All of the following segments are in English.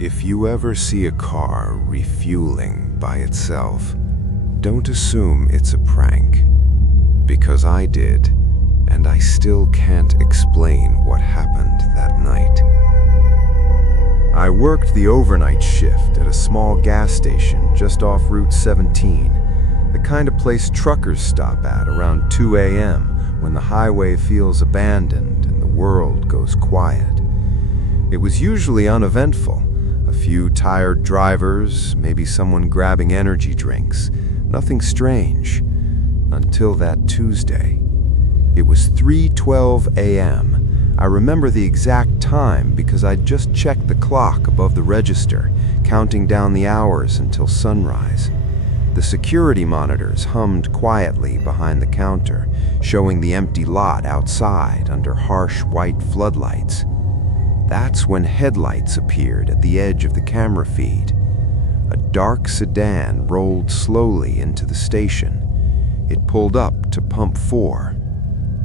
If you ever see a car refueling by itself, don't assume it's a prank. Because I did, and I still can't explain what happened that night. I worked the overnight shift at a small gas station just off Route 17, the kind of place truckers stop at around 2 a.m. when the highway feels abandoned and the world goes quiet. It was usually uneventful. A few tired drivers, maybe someone grabbing energy drinks. Nothing strange. Until that Tuesday. It was 3:12 a.m. I remember the exact time because I'd just checked the clock above the register, counting down the hours until sunrise. The security monitors hummed quietly behind the counter, showing the empty lot outside under harsh white floodlights. That's when headlights appeared at the edge of the camera feed. A dark sedan rolled slowly into the station. It pulled up to pump 4.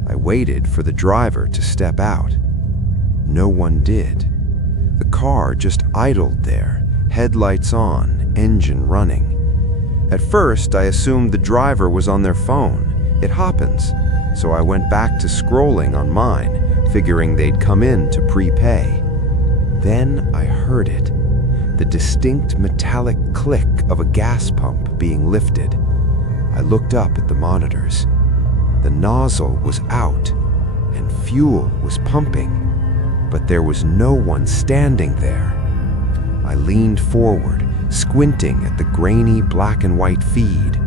I waited for the driver to step out. No one did. The car just idled there, headlights on, engine running. At first, I assumed the driver was on their phone. It happens. So I went back to scrolling on mine, figuring they'd come in to prepay. Then I heard it, the distinct metallic click of a gas pump being lifted. I looked up at the monitors. The nozzle was out, and fuel was pumping, but there was no one standing there. I leaned forward, squinting at the grainy black and white feed.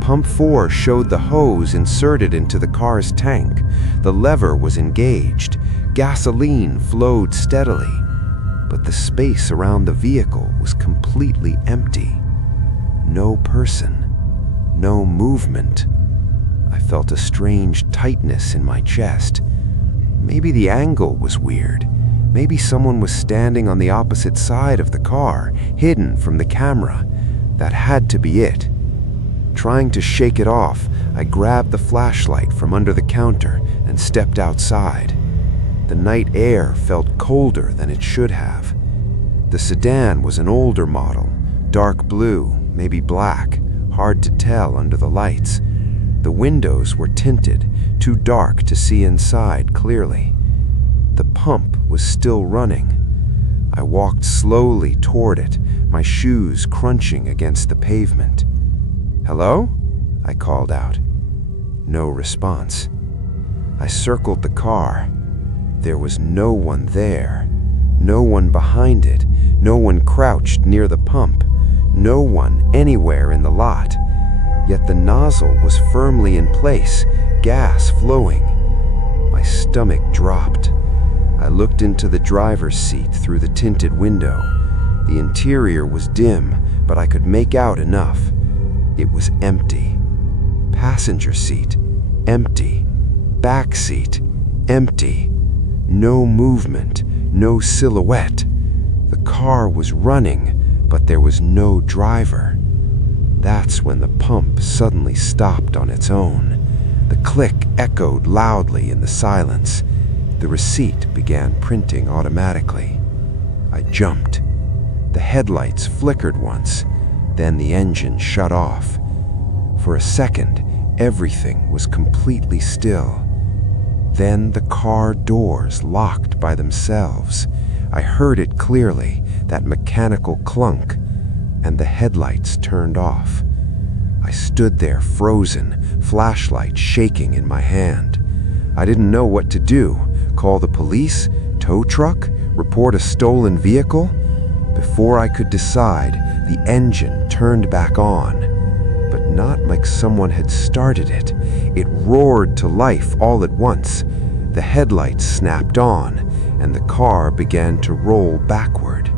Pump 4 showed the hose inserted into the car's tank. The lever was engaged. Gasoline flowed steadily. But the space around the vehicle was completely empty. No person, no movement. I felt a strange tightness in my chest. Maybe the angle was weird. Maybe someone was standing on the opposite side of the car, hidden from the camera. That had to be it. Trying to shake it off, I grabbed the flashlight from under the counter and stepped outside. The night air felt colder than it should have. The sedan was an older model, dark blue, maybe black, hard to tell under the lights. The windows were tinted, too dark to see inside clearly. The pump was still running. I walked slowly toward it, my shoes crunching against the pavement. "Hello?" I called out. No response. I circled the car. There was no one there. No one behind it. No one crouched near the pump. No one anywhere in the lot. Yet the nozzle was firmly in place, gas flowing. My stomach dropped. I looked into the driver's seat through the tinted window. The interior was dim, but I could make out enough. It was empty. Passenger seat, empty. Back seat, empty. No movement, no silhouette. The car was running, but there was no driver. That's when the pump suddenly stopped on its own. The click echoed loudly in the silence. The receipt began printing automatically. I jumped. The headlights flickered once, then the engine shut off. For a second, everything was completely still. Then the car doors locked by themselves. I heard it clearly, that mechanical clunk, and the headlights turned off. I stood there frozen, flashlight shaking in my hand. I didn't know what to do. Call the police? Tow truck? Report a stolen vehicle? Before I could decide, the engine turned back on. But not like someone had started it. It roared to life all at once. The headlights snapped on, and the car began to roll backward.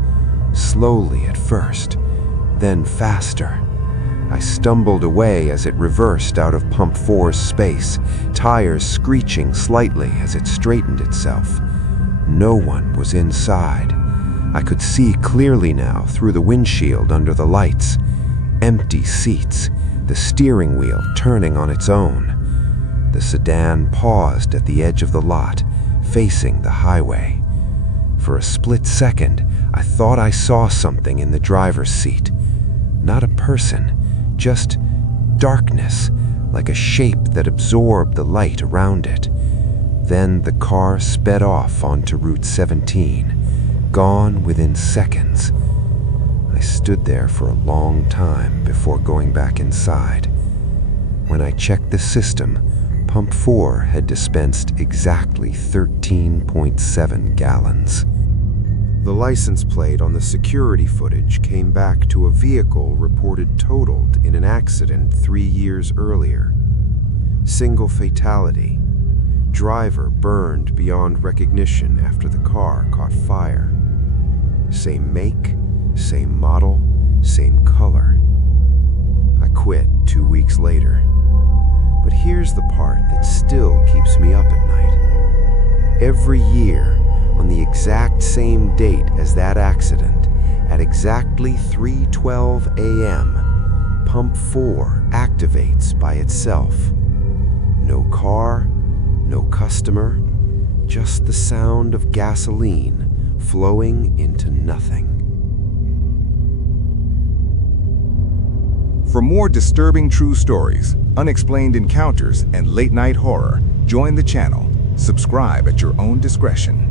Slowly at first, then faster. I stumbled away as it reversed out of Pump 4's space, tires screeching slightly as it straightened itself. No one was inside. I could see clearly now through the windshield under the lights. Empty seats, the steering wheel turning on its own. The sedan paused at the edge of the lot, facing the highway. For a split second, I thought I saw something in the driver's seat. Not a person, just darkness, like a shape that absorbed the light around it. Then the car sped off onto Route 17, gone within seconds. I stood there for a long time before going back inside. When I checked the system, Pump 4 had dispensed exactly 13.7 gallons. The license plate on the security footage came back to a vehicle reported totaled in an accident 3 years earlier. Single fatality. Driver burned beyond recognition after the car caught fire. Same make, same model, same color. I quit 2 weeks later. But here's the part that still keeps me up at night. Every year, on the exact same date as that accident, at exactly 3:12 a.m., Pump 4 activates by itself. No car, no customer, just the sound of gasoline flowing into nothing. For more disturbing true stories, unexplained encounters, and late-night horror, join the channel. Subscribe at your own discretion.